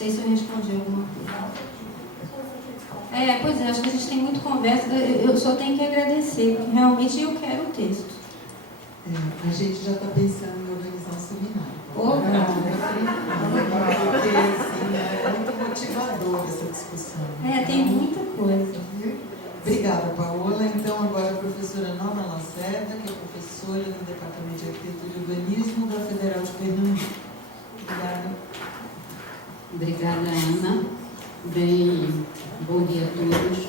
sei se eu respondi alguma coisa. Pois é, acho que a gente tem muito conversa. Eu só tenho que agradecer. Realmente eu quero o texto. A gente já está pensando em organizar um seminário. Porque assim, é muito motivador essa discussão. Tem muita coisa. Obrigada, Paola. Então, agora a professora Norma Lacerda, que é professora do Departamento de Arquitetura e Urbanismo da Federal de Pernambuco. Obrigada. Obrigada, Ana. Bem, bom dia a todos.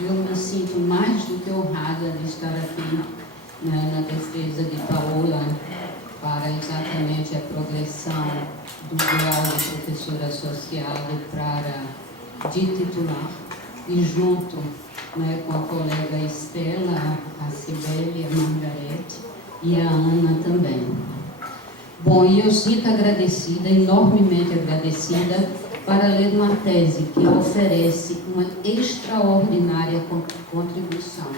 Eu me sinto mais do que honrada de estar aqui na defesa de Paola para exatamente a progressão do grau de professor associado de titular e junto com a colega Estela, a Cibele, a Margarete e a Ana também. Bom, e eu sinto agradecida, enormemente agradecida, para ler uma tese que oferece uma extraordinária contribuição,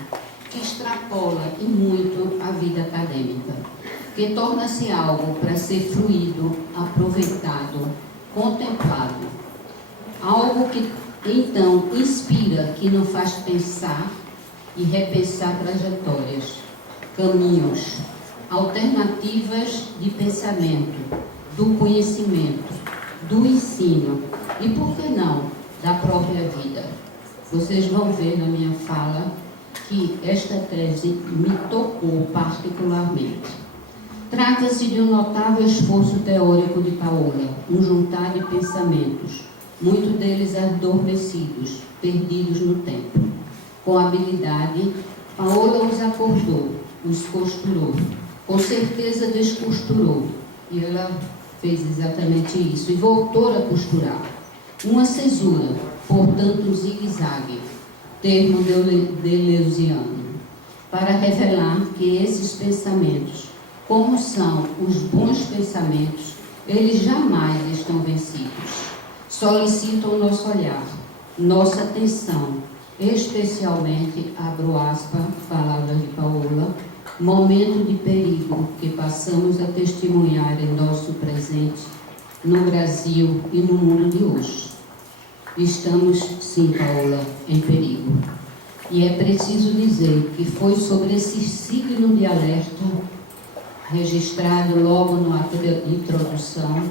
que extrapola e muito a vida acadêmica, que torna-se algo para ser fruído, aproveitado, contemplado. Algo que, então, inspira, que nos faz pensar e repensar trajetórias, caminhos, alternativas de pensamento, do conhecimento, do ensino e, por que não, da própria vida. Vocês vão ver na minha fala que esta tese me tocou particularmente. Trata-se de um notável esforço teórico de Paola, um juntar de pensamentos, muitos deles adormecidos, perdidos no tempo. Com habilidade, Paola os acordou, os costurou, com certeza descosturou, e ela fez exatamente isso, e voltou a costurar. Uma cesura, portanto um zigue-zague, termo deleuziano, para revelar que esses pensamentos, como são os bons pensamentos, eles jamais estão vencidos. Solicitam nosso olhar, nossa atenção, especialmente, abro aspas, palavras de Paola, momento de perigo que passamos a testemunhar em nosso presente, no Brasil e no mundo de hoje. Estamos, sim, Paola, em perigo. E é preciso dizer que foi sobre esse signo de alerta, registrado logo na introdução,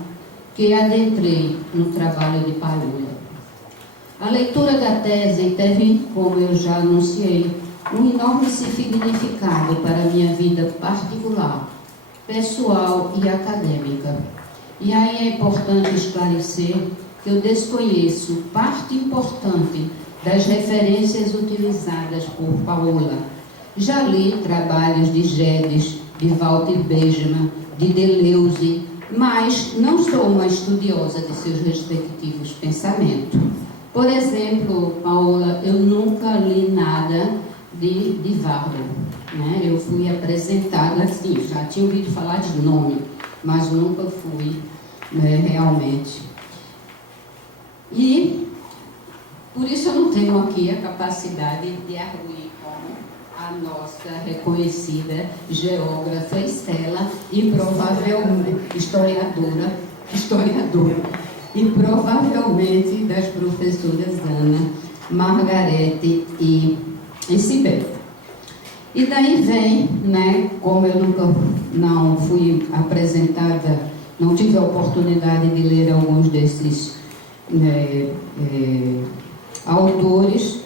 que adentrei no trabalho de Paola. A leitura da tese teve, como eu já anunciei, um enorme significado para a minha vida particular, pessoal e acadêmica. E aí é importante esclarecer que eu desconheço parte importante das referências utilizadas por Paola. Já li trabalhos de Guedes, de Walter Benjamin, de Deleuze, mas não sou uma estudiosa de seus respectivos pensamentos. Por exemplo, Paola, eu nunca li nada de Varro, né? Eu fui apresentada assim, já tinha ouvido falar de nome, mas nunca fui realmente. E por isso eu não tenho aqui a capacidade de arguir como a nossa reconhecida geógrafa Estela e provavelmente historiadora, e provavelmente das professoras Ana, Margarete e Cibele. E daí vem, como eu nunca não fui apresentada, não tive a oportunidade de ler alguns desses autores,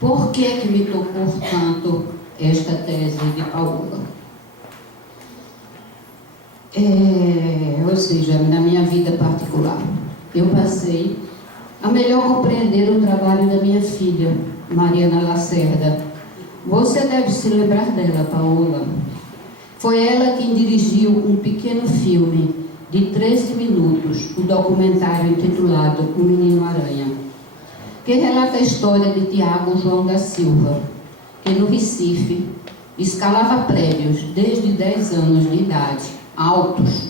por que me tocou tanto esta tese de Paola? Ou seja, na minha vida particular, eu passei a melhor compreender o trabalho da minha filha, Mariana Lacerda. Você deve se lembrar dela, Paola. Foi ela quem dirigiu um pequeno filme de 13 minutos, o documentário intitulado O Menino Aranha, que relata a história de Tiago João da Silva, que no Recife escalava prédios desde 10 anos de idade, altos,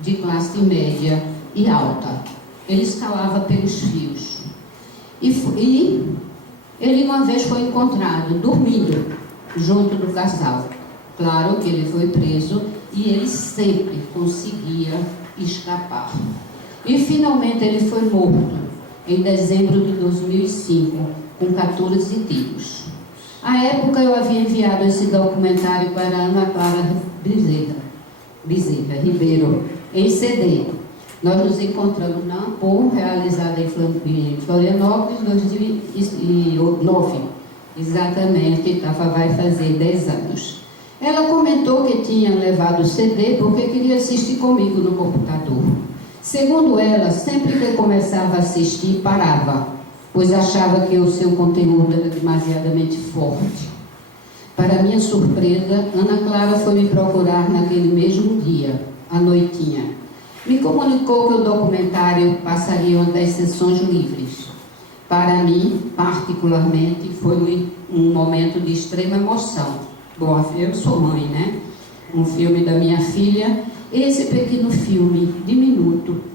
de classe média e alta. Ele escalava pelos fios. E ele uma vez foi encontrado dormindo junto do casal. Claro que ele foi preso e ele sempre conseguia escapar. E finalmente ele foi morto em dezembro de 2005, com 14 tiros. À época eu havia enviado esse documentário para Ana Clara Bezerra Ribeiro, em CD. Nós nos encontramos na AMPO, realizada em Florianópolis, em 2009. Exatamente, vai fazer 10 anos. Ela comentou que tinha levado o CD porque queria assistir comigo no computador. Segundo ela, sempre que começava a assistir, parava, pois achava que o seu conteúdo era demasiadamente forte. Para minha surpresa, Ana Clara foi me procurar naquele mesmo dia, à noitinha. Me comunicou que o documentário passaria uma das sessões livres. Para mim, particularmente, foi um momento de extrema emoção. Bom, eu sou mãe, né? Um filme da minha filha. Esse pequeno filme de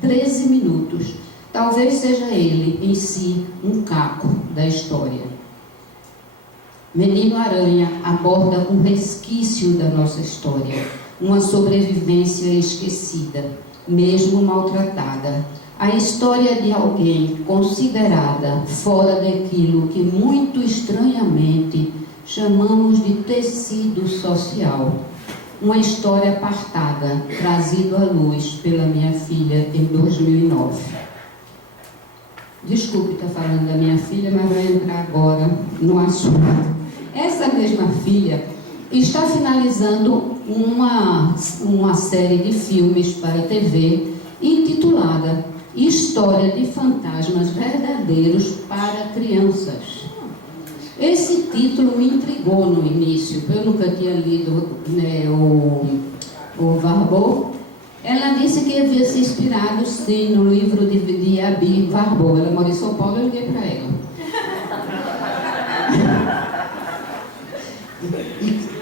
13 minutos, talvez seja ele em si um caco da história. Menino Aranha aborda um resquício da nossa história, uma sobrevivência esquecida, mesmo maltratada. A história de alguém considerada fora daquilo que muito estranhamente chamamos de tecido social. Uma história apartada, trazida à luz pela minha filha em 2009. Desculpe estar falando da minha filha, mas vou entrar agora no assunto. Essa mesma filha está finalizando uma série de filmes para a TV intitulada História de Fantasmas Verdadeiros para Crianças. Esse título me intrigou no início, porque eu nunca tinha lido, né, o Warburg. Ela disse que havia se inspirado, sim, no livro de Abi Warburg. Ela mora em São Paulo, eu liguei para ela.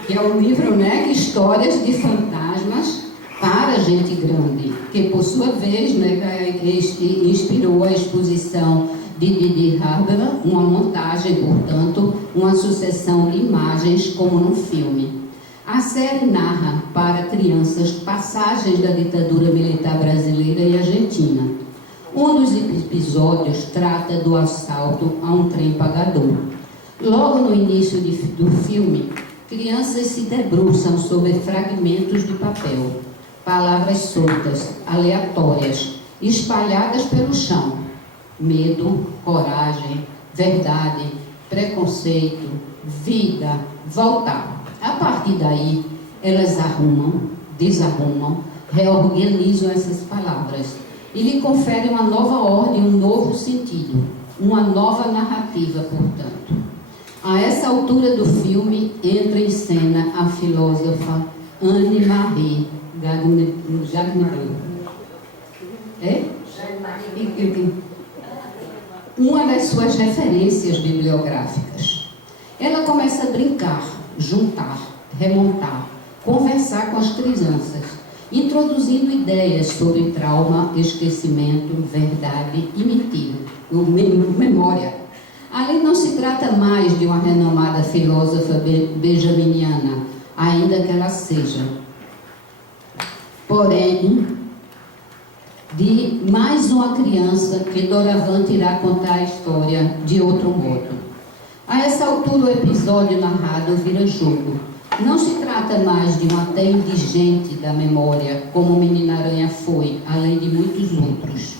Que é um livro, né, Histórias de Fantasmas para Gente Grande, que por sua vez, né, inspirou a exposição de Didi Harbera, uma montagem, portanto, uma sucessão de imagens como no filme. A série narra para crianças passagens da ditadura militar brasileira e argentina. Um dos episódios trata do assalto a um trem pagador. Logo no início do filme, crianças se debruçam sobre fragmentos de papel, palavras soltas, aleatórias, espalhadas pelo chão. Medo, coragem, verdade, preconceito, vida, voltar. A partir daí, elas arrumam, desarrumam, reorganizam essas palavras e lhe conferem uma nova ordem, um novo sentido, uma nova narrativa, portanto. A essa altura do filme, entra em cena a filósofa Anne-Marie Gagnon. Uma das suas referências bibliográficas. Ela começa a brincar, juntar, remontar, conversar com as crianças, introduzindo ideias sobre trauma, esquecimento, verdade e mentira, memória. Ali não se trata mais de uma renomada filósofa benjaminiana, ainda que ela seja, porém, de mais uma criança que doravante irá contar a história de outro modo. A essa altura o episódio narrado vira jogo. Não se trata mais de um até indigente da memória, como Menina Aranha foi, além de muitos outros.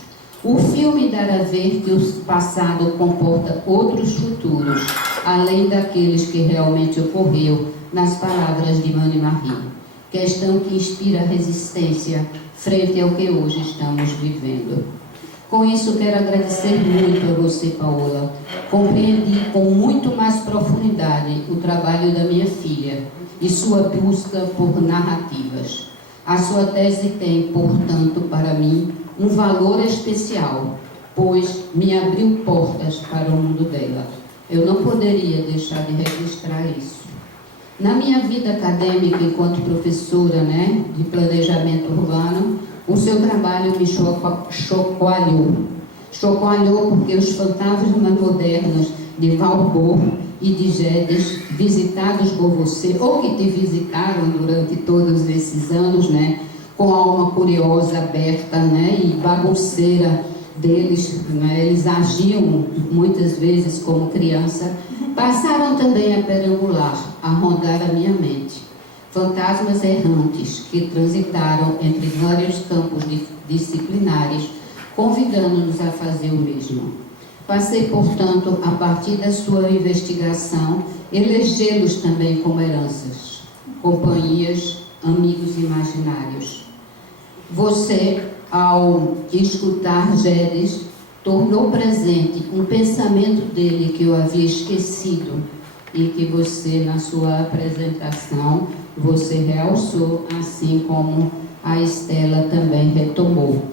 O filme dará a ver que o passado comporta outros futuros, além daqueles que realmente ocorreu, nas palavras de Anne-Marie. Questão que inspira resistência frente ao que hoje estamos vivendo. Com isso, quero agradecer muito a você, Paola. Compreendi com muito mais profundidade o trabalho da minha filha e sua busca por narrativas. A sua tese tem, portanto, para mim, um valor especial, pois me abriu portas para o mundo dela. Eu não poderia deixar de registrar isso. Na minha vida acadêmica, enquanto professora, de planejamento urbano, o seu trabalho me chacoalhou. Chacoalhou porque os fantasmas modernos de Warburg e de Geddes, visitados por você, ou que te visitaram durante todos esses anos, com a alma curiosa, aberta, né, e bagunceira deles, né, eles agiam muitas vezes como criança, passaram também a perambular, a rondar a minha mente. Fantasmas errantes que transitaram entre vários campos disciplinares, convidando-nos a fazer o mesmo. Passei, portanto, a partir da sua investigação, elegê-los também como heranças, companhias, amigos imaginários. Você, ao escutar Gédes, tornou presente um pensamento dele que eu havia esquecido e que você, na sua apresentação, você realçou, assim como a Estela também retomou.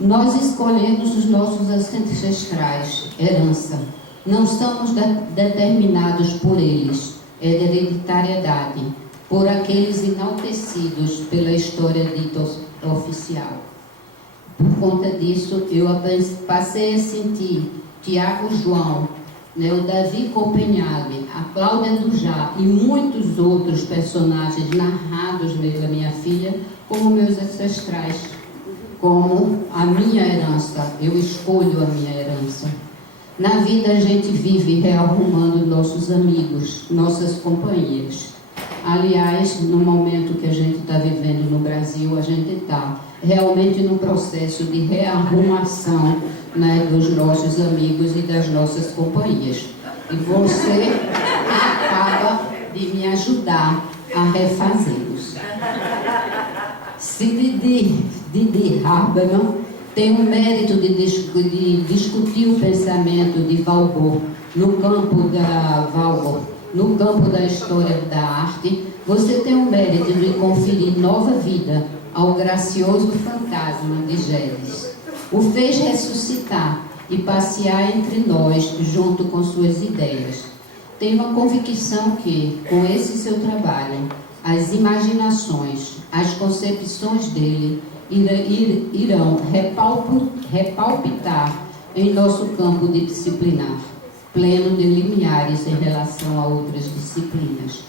Nós escolhemos os nossos ancestrais, herança. Não somos determinados por eles, é de hereditariedade, por aqueles enaltecidos pela história dita oficial. Por conta disso, eu passei a sentir Tiago João, né, o Davi Copenhague, a Cláudia Dujá e muitos outros personagens narrados pela minha filha como meus ancestrais, como a minha herança. Eu escolho a minha herança. Na vida a gente vive rearrumando nossos amigos, nossas companhias. Aliás, no momento que a gente está vivendo no Brasil, a gente está realmente num processo de rearrumação, né, dos nossos amigos e das nossas companhias. E você acaba de me ajudar a refazê-los. Se Didi Habermas tem o mérito de discutir o pensamento de Valgor no campo da história da arte, você tem o mérito de conferir nova vida ao gracioso fantasma de Gédes. O fez ressuscitar e passear entre nós junto com suas ideias. Tenho a convicção que, com esse seu trabalho, as imaginações, as concepções dele irão repalpitar em nosso campo de disciplinar, pleno de limiares em relação a outras disciplinas.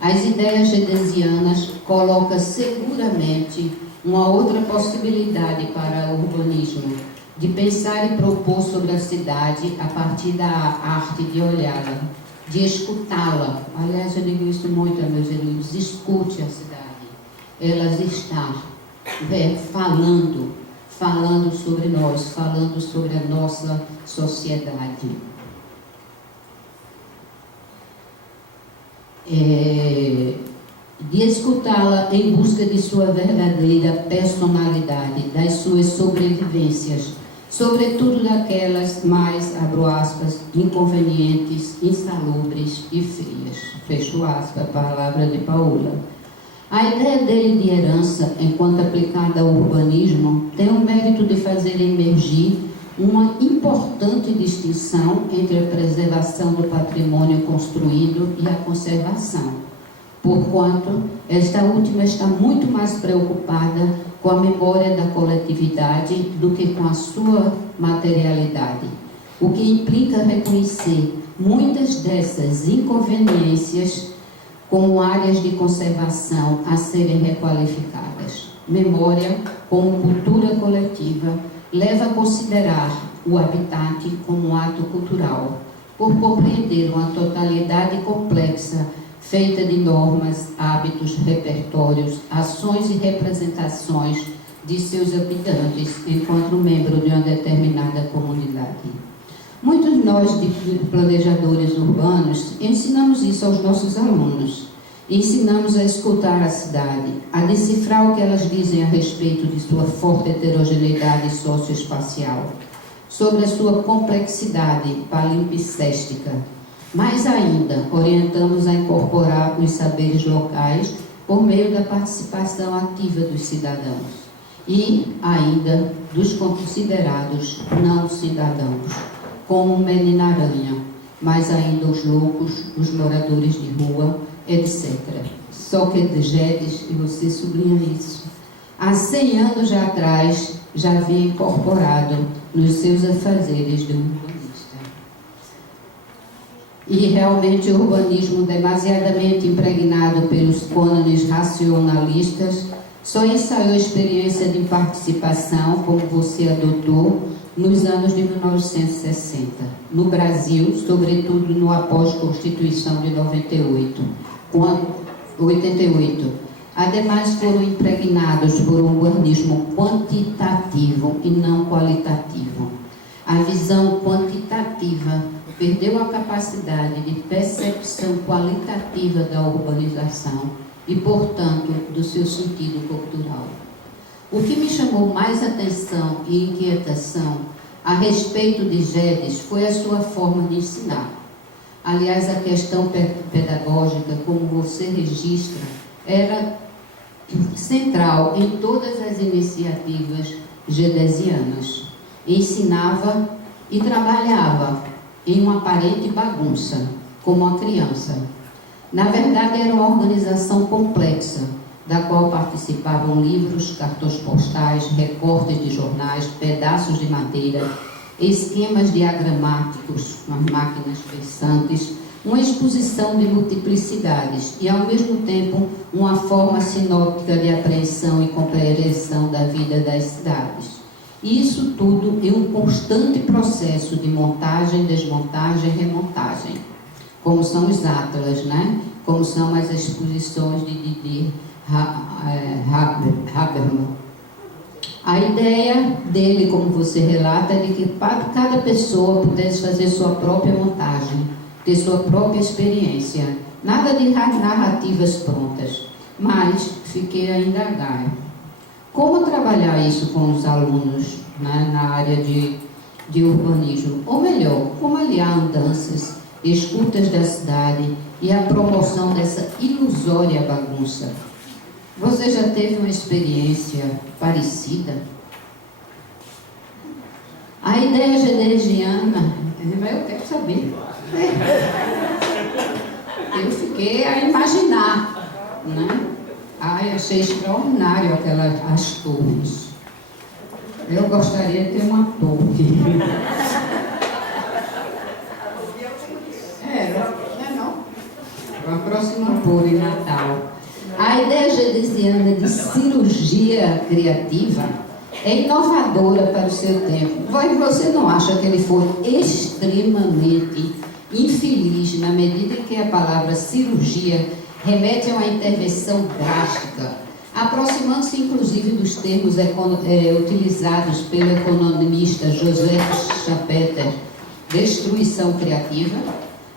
As ideias gedesianas colocam seguramente uma outra possibilidade para o urbanismo, de pensar e propor sobre a cidade a partir da arte de olhá-la, de escutá-la. Aliás, eu digo isso muito a meus amigos: escute a cidade. Ela está falando sobre nós, falando sobre a nossa sociedade. De escutá-la em busca de sua verdadeira personalidade, das suas sobrevivências, sobretudo daquelas mais, abro aspas, inconvenientes, insalubres e feias. Fecho aspas, a palavra de Paola. A ideia dele de herança, enquanto aplicada ao urbanismo, tem o mérito de fazer emergir uma importante distinção entre a preservação do patrimônio construído e a conservação, porquanto esta última está muito mais preocupada com a memória da coletividade do que com a sua materialidade, o que implica reconhecer muitas dessas inconveniências como áreas de conservação a serem requalificadas. Memória, como cultura coletiva, leva a considerar o habitat como um ato cultural, por compreender uma totalidade complexa feita de normas, hábitos, repertórios, ações e representações de seus habitantes enquanto membro de uma determinada comunidade. Muitos de nós, de planejadores urbanos, ensinamos isso aos nossos alunos. Ensinamos a escutar a cidade, a decifrar o que elas dizem a respeito de sua forte heterogeneidade socioespacial, sobre a sua complexidade palimpséstica. Mais ainda, orientamos a incorporar os saberes locais por meio da participação ativa dos cidadãos e, ainda, dos considerados não cidadãos, como o Menina Aranha, mas ainda os loucos, os moradores de rua, etc. Só que de Gédes, e você sublinha isso, há 100 anos já atrás, já havia incorporado nos seus afazeres de urbanista. E realmente o urbanismo demasiadamente impregnado pelos cânones racionalistas Só ensaiou a experiência de participação, como você adotou, nos anos de 1960, no Brasil, sobretudo no após-Constituição de 88. Ademais, foram impregnados por um urbanismo quantitativo e não qualitativo. A visão quantitativa perdeu a capacidade de percepção qualitativa da urbanização e, portanto, do seu sentido cultural. O que me chamou mais atenção e inquietação a respeito de Geddes foi a sua forma de ensinar. Aliás, a questão pedagógica, como você registra, era central em todas as iniciativas geddesianas. Ensinava e trabalhava em uma aparente bagunça, como a criança. Na verdade, era uma organização complexa, da qual participavam livros, cartões postais, recortes de jornais, pedaços de madeira, esquemas diagramáticos, umas máquinas pensantes, uma exposição de multiplicidades e, ao mesmo tempo, uma forma sinóptica de apreensão e compreensão da vida das cidades. E isso tudo em um constante processo de montagem, desmontagem e remontagem, como são os atlas, né? Como são as exposições de Didier Habermas. A ideia dele, como você relata, é de que cada pessoa pudesse fazer sua própria montagem, ter sua própria experiência. Nada de narrativas prontas, mas fiquei a indagar. Como trabalhar isso com os alunos, né, na área de urbanismo? Ou melhor, como aliar andanças, escutas da cidade e a promoção dessa ilusória bagunça? Você já teve uma experiência parecida? A ideia geddesiana, eu quero saber. Eu fiquei a imaginar, né? Ai, achei extraordinário as torres. Eu gostaria de ter uma torre. A próxima cor em Natal. A ideia geddesiana de cirurgia criativa é inovadora para o seu tempo. Você não acha que ele foi extremamente infeliz na medida em que a palavra cirurgia remete a uma intervenção drástica, aproximando-se inclusive dos termos utilizados pelo economista Joseph Schumpeter, destruição criativa?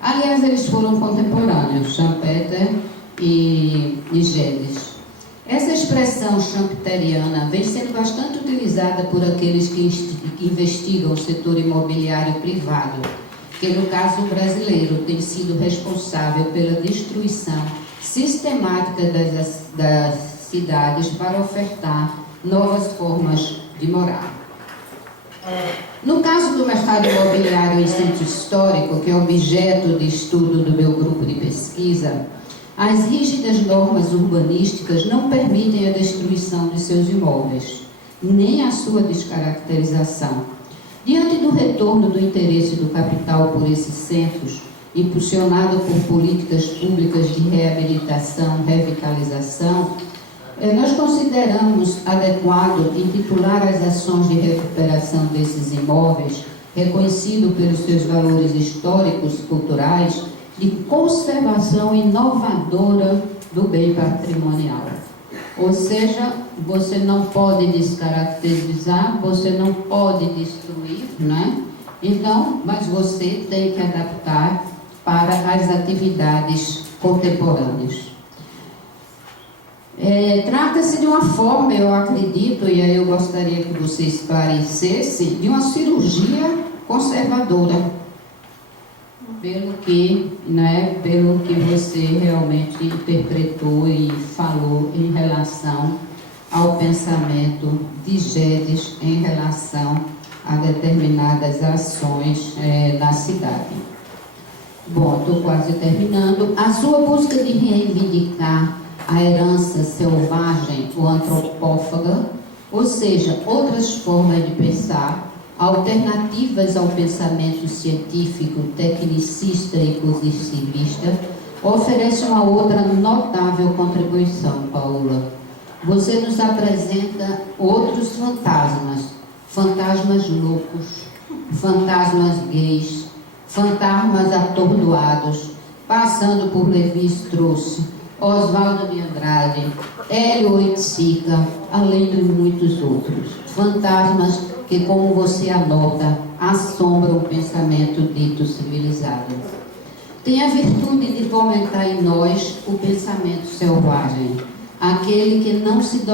Aliás, eles foram contemporâneos, Schumpeter e Geddes. Essa expressão schumpeteriana vem sendo bastante utilizada por aqueles que investigam o setor imobiliário privado, que no caso brasileiro tem sido responsável pela destruição sistemática das cidades para ofertar novas formas de morar. No caso do mercado imobiliário em centro histórico, que é objeto de estudo do meu grupo de pesquisa, as rígidas normas urbanísticas não permitem a destruição de seus imóveis, nem a sua descaracterização. Diante do retorno do interesse do capital por esses centros, impulsionado por políticas públicas de reabilitação, revitalização, nós consideramos adequado intitular as ações de recuperação desses imóveis, reconhecido pelos seus valores históricos e culturais, de conservação inovadora do bem patrimonial. Ou seja, você não pode descaracterizar, você não pode destruir, né? Então, mas você tem que adaptar para as atividades contemporâneas. Trata-se de uma forma, eu acredito, e aí eu gostaria que você esclarecesse, de uma cirurgia conservadora, pelo que você realmente interpretou e falou em relação ao pensamento de Geddes em relação a determinadas ações na cidade. Bom, estou quase terminando. A sua busca de reivindicar a herança selvagem ou antropófaga, ou seja, outras formas de pensar, alternativas ao pensamento científico, tecnicista e positivista, oferece uma outra notável contribuição, Paula. Você nos apresenta outros fantasmas, fantasmas loucos, fantasmas gays, fantasmas atordoados, passando por Levi Strauss, Oswaldo de Andrade, Hélio Oiticica, além de muitos outros. Fantasmas que, como você anota, assombram o pensamento dito civilizado. Tem a virtude de fomentar em nós o pensamento selvagem, aquele que não se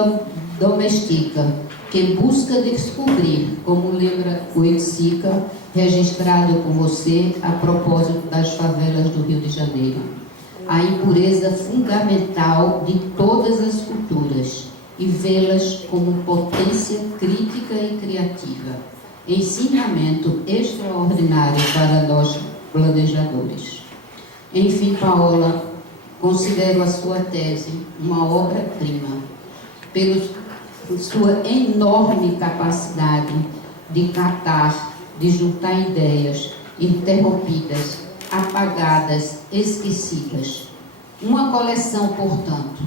domestica, que busca descobrir, como lembra o Oiticica, registrado por você a propósito das favelas do Rio de Janeiro, a impureza fundamental de todas as culturas e vê-las como potência crítica e criativa, ensinamento extraordinário para nós planejadores. Enfim, Paola, considero a sua tese uma obra-prima, pela sua enorme capacidade de catar, de juntar ideias interrompidas, apagadas, esquecidas. Uma coleção, portanto,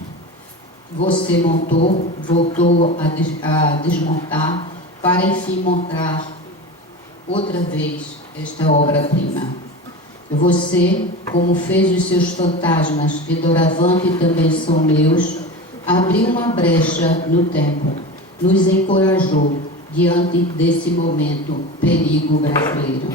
você montou, voltou a desmontar, para enfim montar outra vez esta obra-prima. Você, como fez os seus fantasmas, que doravante também são meus, abriu uma brecha no tempo, nos encorajou diante desse momento perigo brasileiro.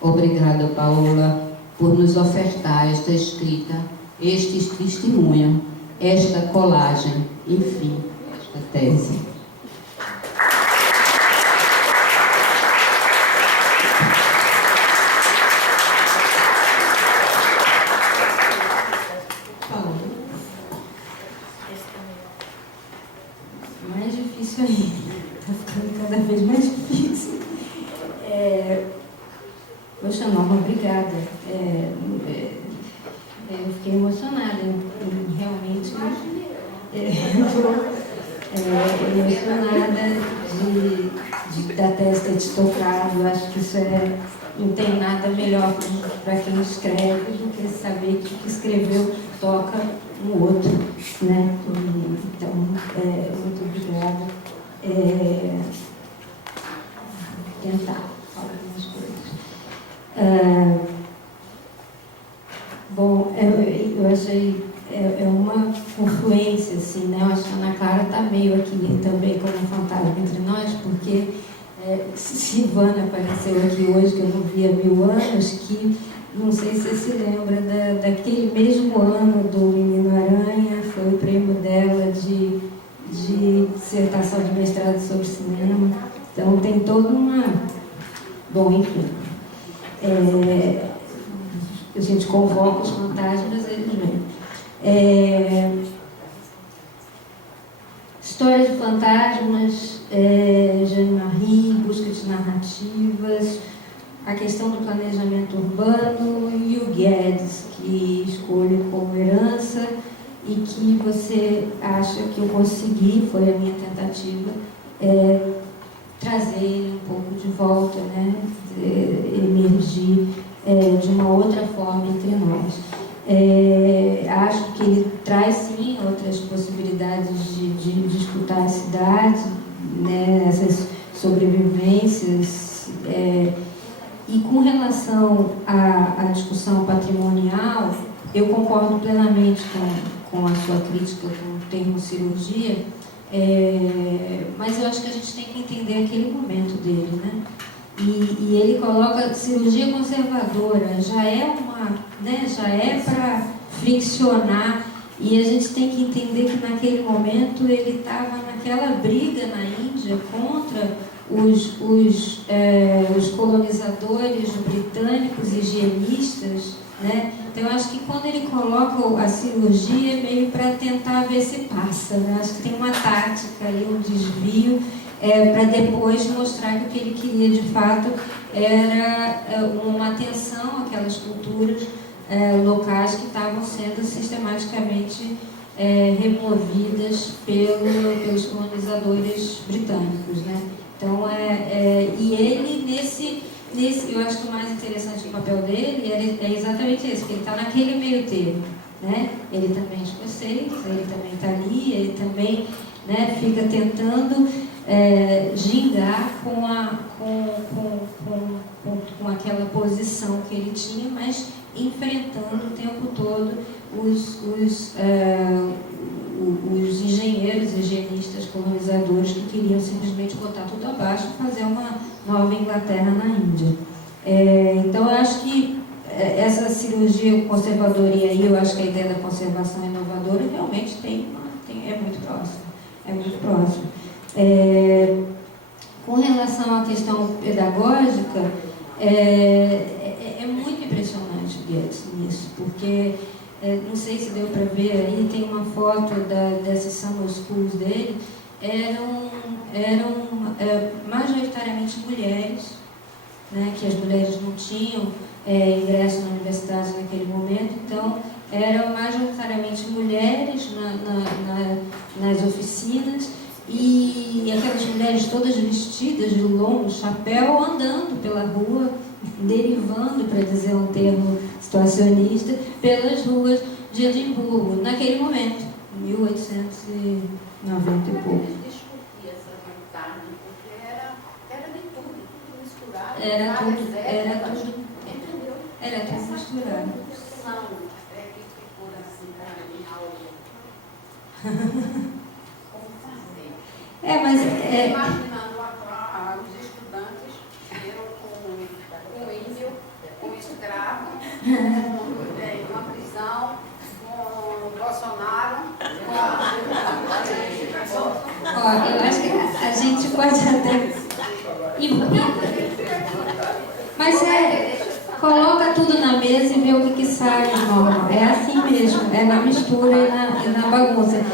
Obrigada, Paola, por nos ofertar esta escrita, este testemunho, esta colagem, enfim, esta tese. Mais difícil ainda. Está ficando cada vez mais difícil. Poxa, Norma, obrigada. Eu fiquei emocionada, realmente. Emocionada da tese ter te tocado. Acho que isso não tem nada melhor para quem escreve do que saber que o que escreveu toca um outro, né? Então, muito obrigada. Tentar falar algumas coisas. Bom, eu achei uma confluência, assim, né? Eu acho que a Ana Clara está meio aqui também como um fantasma entre nós, porque Silvana apareceu aqui hoje, que eu não vi há 1000 anos, que não sei se você se lembra daquele mesmo ano do Menino Aranha, foi o prêmio dela de dissertação de mestrado sobre cinema. Então tem toda uma... Bom, enfim. A gente convoca os fantasmas, eles vêm. História de fantasmas, Jeanne-Marie, busca de narrativas, a questão do planejamento urbano e o Guedes, que escolho como herança e que você acha que eu consegui, foi a minha tentativa, trazer ele um pouco de volta, né? Emergir de uma outra forma entre nós. Acho que ele traz sim outras possibilidades de escutar a cidade, né? Essas sobrevivências. E com relação à discussão patrimonial, eu concordo plenamente com a sua crítica com o termo cirurgia, mas eu acho que a gente tem que entender aquele momento dele, né? E ele coloca cirurgia conservadora, já é para friccionar, e a gente tem que entender que naquele momento ele estava naquela briga na Índia contra os colonizadores britânicos higienistas, né? Então eu acho que quando ele coloca a cirurgia é meio para tentar ver se passa, né? Acho que tem uma tática ali, um desvio, para depois mostrar que o que ele queria de fato era uma atenção àquelas culturas locais que estavam sendo sistematicamente removidas pelos colonizadores britânicos, né? Então, e ele nesse, eu acho que o mais interessante do papel dele é exatamente esse, que ele está naquele meio termo, né? Ele também é escocês, ele também está ali, ele também, né, fica tentando gingar com aquela posição que ele tinha, mas enfrentando o tempo todo os engenheiros, higienistas, colonizadores que queriam simplesmente botar tudo abaixo e fazer uma nova Inglaterra na Índia. Então, eu acho que essa cirurgia conservadora, e aí eu acho que a ideia da conservação inovadora realmente é muito próximo. É muito próximo. Com relação à questão pedagógica, é muito impressionante nisso, porque não sei se deu para ver aí, tem uma foto dessas summer schools dele, eram majoritariamente mulheres, né, que as mulheres não tinham ingresso na universidade naquele momento, então eram majoritariamente mulheres nas oficinas, e aquelas mulheres todas vestidas de longo chapéu, andando pela rua, derivando, para dizer um termo situacionista, pelas ruas de Edimburgo, naquele momento, 1890 e pouco. Discutir essa vontade, porque era de tudo misturado. Era tudo Entendeu? Era tudo misturado. Que ficou assim, como fazer? Mas Imaginando os estudantes com índio, com escravo, com uma prisão, com Bolsonaro, eu acho que a gente pode até... Mas coloca tudo na mesa e vê o que sai, irmão. É assim mesmo, é na mistura e na bagunça.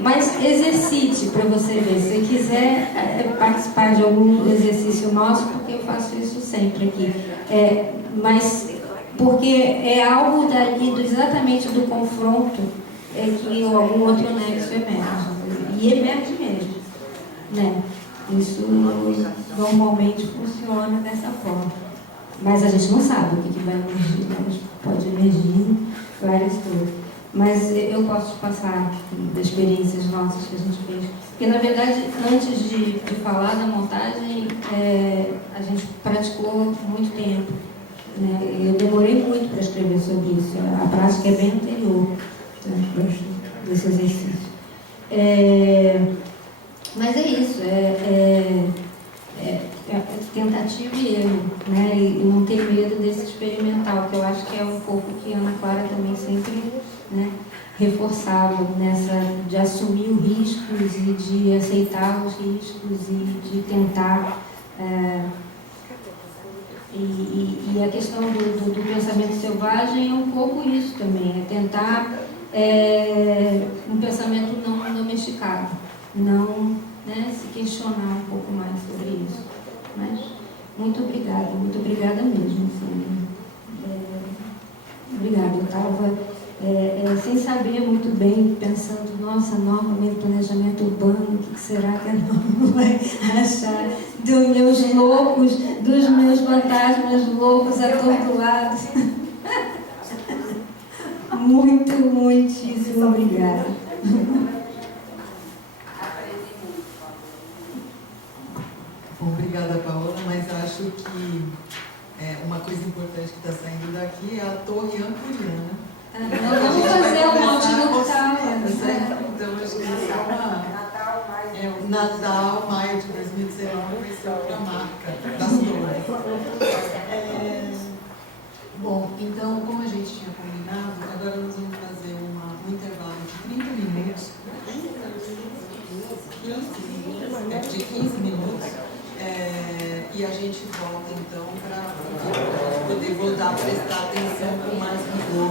Mas exercite para você ver. Se você quiser participar de algum exercício nosso, porque eu faço isso sempre aqui. Mas porque é algo dali, exatamente do confronto, que algum outro nexo emerge. E emerge mesmo, né? Isso normalmente funciona dessa forma. Mas a gente não sabe o que vai emergir, né? Pode emergir várias coisas. Mas eu posso te passar das experiências nossas que a gente fez. Porque, na verdade, antes de falar da montagem, a gente praticou muito tempo, né? Eu demorei muito para escrever sobre isso. A prática é bem anterior, né, desse exercício. Mas é isso, tentativa e erro, né? E não ter medo desse experimental, que eu acho que é um pouco que a Ana Clara também sempre, né, reforçava, de assumir os riscos e de aceitar os riscos e de tentar. E a questão do pensamento selvagem é um pouco isso também, é tentar um pensamento não domesticado, não, né, se questionar um pouco mais sobre isso. Mas muito obrigada mesmo. Assim, obrigada. Eu estava sem saber muito bem, pensando, nossa, novamente planejamento urbano, o que será que a norma vai achar dos meus loucos, dos meus fantasmas loucos atordoados. Muitíssimo obrigada. Bom, obrigada, Paola, mas acho que uma coisa importante que está saindo daqui é a torre ancuriana. Vamos fazer um monte nocturno. Então, acho que isso o Natal, maio de 2019, vai ser outra marca das torres. Bom, então, como a gente tinha combinado, agora nós vamos fazer um intervalo de 30 minutos. De 15 minutos. E a gente volta, então, para poder voltar a prestar atenção com mais rigor.